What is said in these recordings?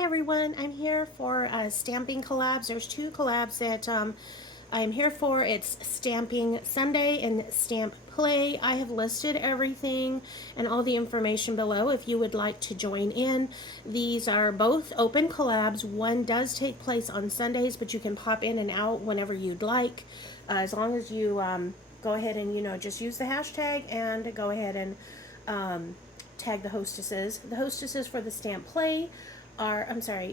Hi everyone, I'm here for stamping collabs. There's two collabs that I'm here for. It's Stamping Sunday and Stamp Play. I have listed everything and all the information below if you would like to join in. These are both open collabs. One does take place on Sundays, but you can pop in and out whenever you'd like, as long as you go ahead and just use the hashtag and go ahead and tag the hostesses. The hostesses for the Stamp Play are,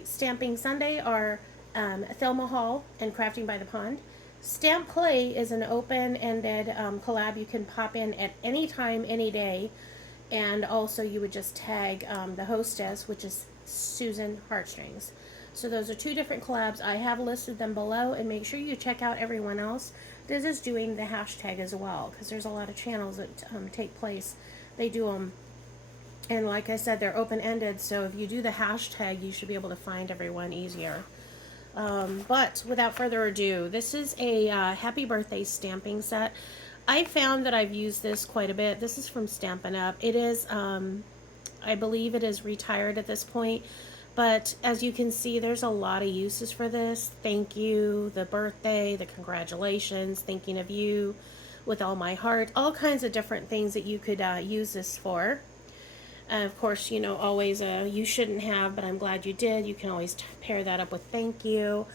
Stamping Sunday are Thelma Hall and Crafting by the Pond. Stamp Play is an open-ended collab you can pop in at any time, any day, and also you would just tag the hostess, which is Susan Heartstrings. So those are two different collabs. I have listed them below, and make sure you check out everyone else that is doing the hashtag as well, because there's a lot of channels that take place. They do them, and like I said, they're open-ended, so if you do the hashtag, you should be able to find everyone easier. But without further ado, this is a happy birthday stamping set. I found that I've used this quite a bit. This is from Stampin' Up. It is, I believe it is retired at this point, but as you can see, there's a lot of uses for this. Thank you, the birthday, the congratulations, thinking of you with all my heart, all kinds of different things that you could use this for. Of course, always you shouldn't have, but I'm glad you did. You can always pair that up with thank you.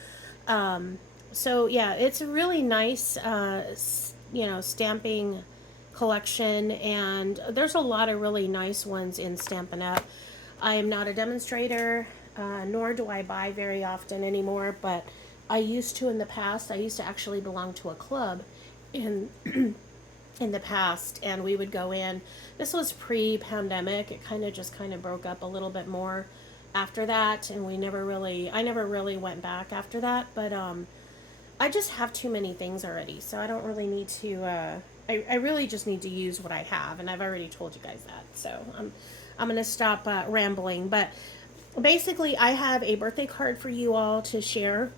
So yeah, it's a really nice, stamping collection, and there's a lot of really nice ones in Stampin' Up. I am not a demonstrator, nor do I buy very often anymore, but I used to in the past. I used to actually belong to a club in the past, and we would go in. This was pre-pandemic. It kind of broke up a little bit more after that, and I never really went back after that. But I just have too many things already, so I don't really need to. I really just need to use what I have, and I've already told you guys that. So I'm gonna stop rambling. But basically, I have a birthday card for you all to share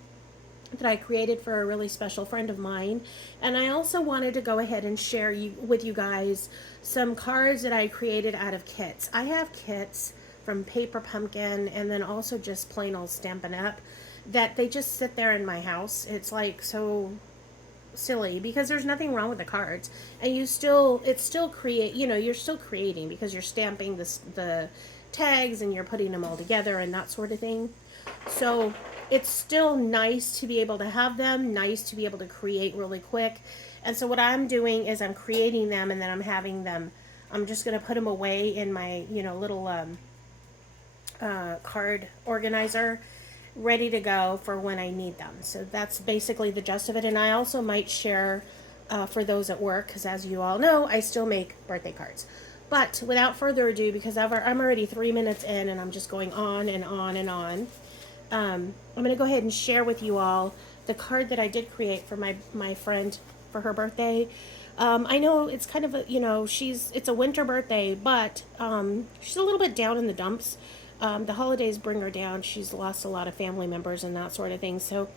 that I created for a really special friend of mine. And I also wanted to go ahead and share with you guys some cards that I created out of kits. I have kits from Paper Pumpkin and then also just plain old Stampin' Up that they just sit there in my house. It's like so silly because there's nothing wrong with the cards, and you're still creating because you're stamping the tags and you're putting them all together and that sort of thing. So it's still nice to be able to have them, nice to be able to create really quick. And so what I'm doing is I'm creating them, and then I'm just going to put them away in my, little card organizer, ready to go for when I need them. So that's basically the gist of it. And I also might share for those at work, because as you all know, I still make birthday cards. But without further ado, because I'm already 3 minutes in and I'm just going on and on and on, I'm going to go ahead and share with you all the card that I did create for my friend for her birthday. I know it's kind of a, it's a winter birthday, but she's a little bit down in the dumps. The holidays bring her down. She's lost a lot of family members and that sort of thing. So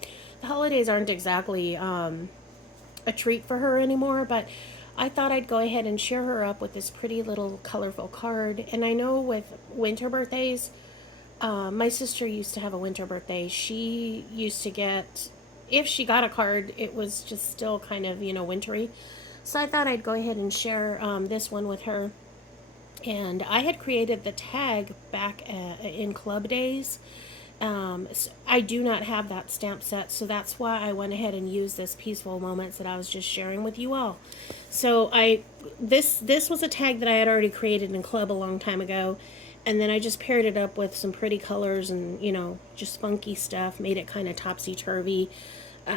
the holidays aren't exactly a treat for her anymore, but I thought I'd go ahead and share her up with this pretty little colorful card. And I know with winter birthdays, my sister used to have a winter birthday. She used to get, if she got a card, it was just still kind of, wintry. So I thought I'd go ahead and share this one with her. And I had created the tag back in club days. So I do not have that stamp set, so that's why I went ahead and used this Peaceful Moments that I was just sharing with you all. So this was a tag that I had already created in club a long time ago. And then I just paired it up with some pretty colors and, just funky stuff, made it kind of topsy-turvy,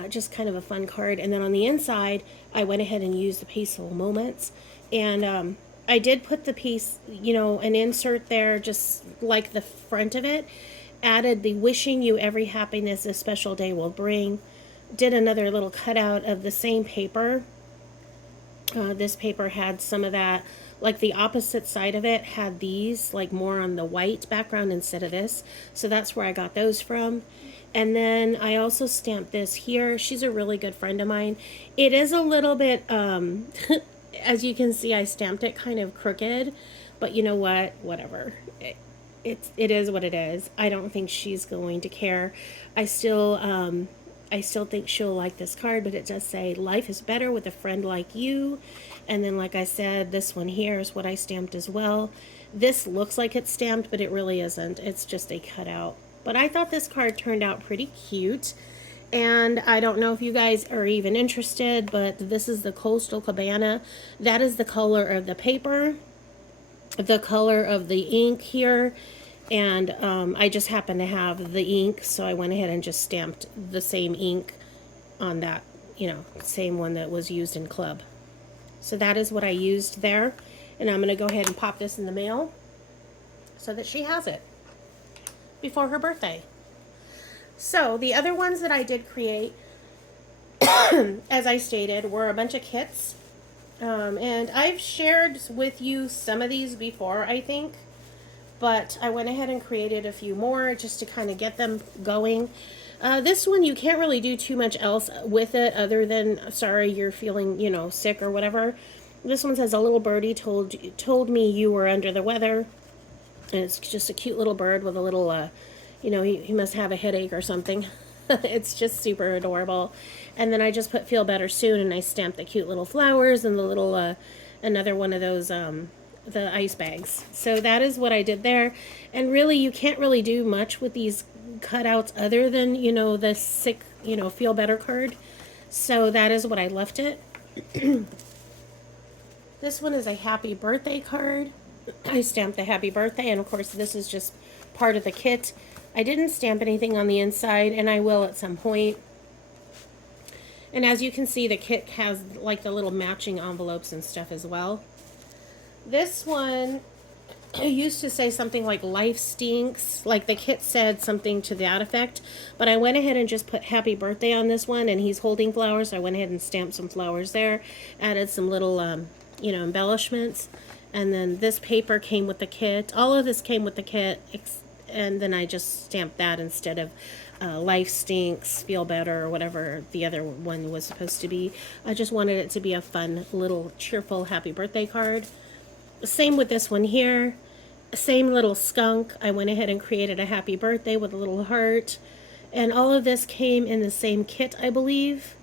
just kind of a fun card. And then on the inside, I went ahead and used the Peaceful Moments. And I did put the piece, an insert there, just like the front of it. Added the wishing you every happiness this special day will bring. Did another little cutout of the same paper. This paper had some of that, like the opposite side of it had these, like more on the white background instead of this. So that's where I got those from. And then I also stamped this here. She's a really good friend of mine. It is a little bit, as you can see, I stamped it kind of crooked, but you know what? Whatever. it is what it is. I don't think she's going to care. I still think she'll like this card, but it does say life is better with a friend like you. And then, like I said, this one here is what I stamped as well. This looks like it's stamped, but it really isn't. It's just a cutout. But I thought this card turned out pretty cute. And I don't know if you guys are even interested, but this is the Coastal Cabana. That is the color of the paper, the color of the ink here. And I just happen to have the ink, so I went ahead and just stamped the same ink on that, you know, same one that was used in Club. So that is what I used there. And I'm going to go ahead and pop this in the mail so that she has it before her birthday. So the other ones that I did create, as I stated, were a bunch of kits. And I've shared with you some of these before, I think. But I went ahead and created a few more just to kind of get them going. This one, you can't really do too much else with it other than, sorry, you're feeling, you know, sick or whatever. This one says, a little birdie told me you were under the weather. And it's just a cute little bird with a little, you know, he must have a headache or something. It's just super adorable. And then I just put feel better soon, and I stamped the cute little flowers and the little, another one of those, the ice bags. So that is what I did there. And really, you can't really do much with these cutouts other than, you know, the sick, you know, feel better card. So that is what I left it. This one is a happy birthday card. I stamped the happy birthday, and of course this is just part of the kit. I didn't stamp anything on the inside, and I will at some point. And as you can see, the kit has like the little matching envelopes and stuff as well. This one used to say something like life stinks, like the kit said something to that effect, but I went ahead and just put happy birthday on this one, and he's holding flowers, so I went ahead and stamped some flowers there, added some little you know, embellishments. And then this paper came with the kit. All of this came with the kit, and then I just stamped that instead of life stinks, feel better, or whatever the other one was supposed to be. I just wanted it to be a fun little cheerful happy birthday card. Same with this one here. Same little skunk. I went ahead and created a happy birthday with a little heart. And all of this came in the same kit, I believe.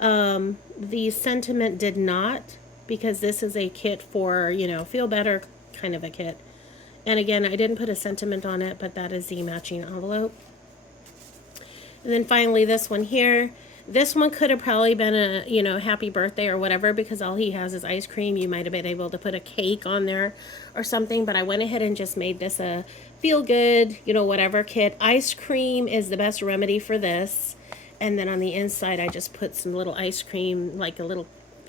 The sentiment did not, because this is a kit for, you know, feel better kind of a kit. And again, I didn't put a sentiment on it, but that is the matching envelope. And then finally this one here. This one could have probably been a, you know, happy birthday or whatever, because all he has is ice cream. You might have been able to put a cake on there or something, but I went ahead and just made this a feel good, you know, whatever kit. Ice cream is the best remedy for this. And then on the inside, I just put some little ice cream, like a little,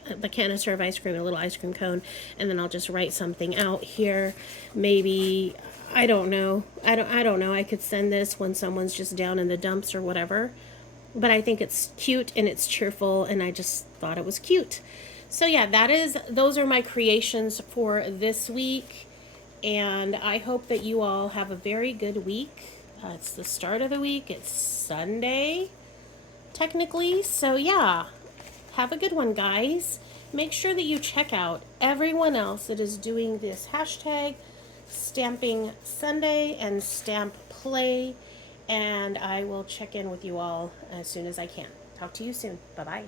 the canister of ice cream, a little ice cream cone, and then I'll just write something out here. Maybe, I don't know. I don't know. I could send this when someone's just down in the dumps or whatever. But I think it's cute and it's cheerful, and I just thought it was cute. So yeah, those are my creations for this week, and I hope that you all have a very good week. It's the start of the week. It's Sunday, technically. So yeah, have a good one, guys. Make sure that you check out everyone else that is doing this hashtag Stamping Sunday and Stamp Play. And I will check in with you all as soon as I can. Talk to you soon. Bye-bye.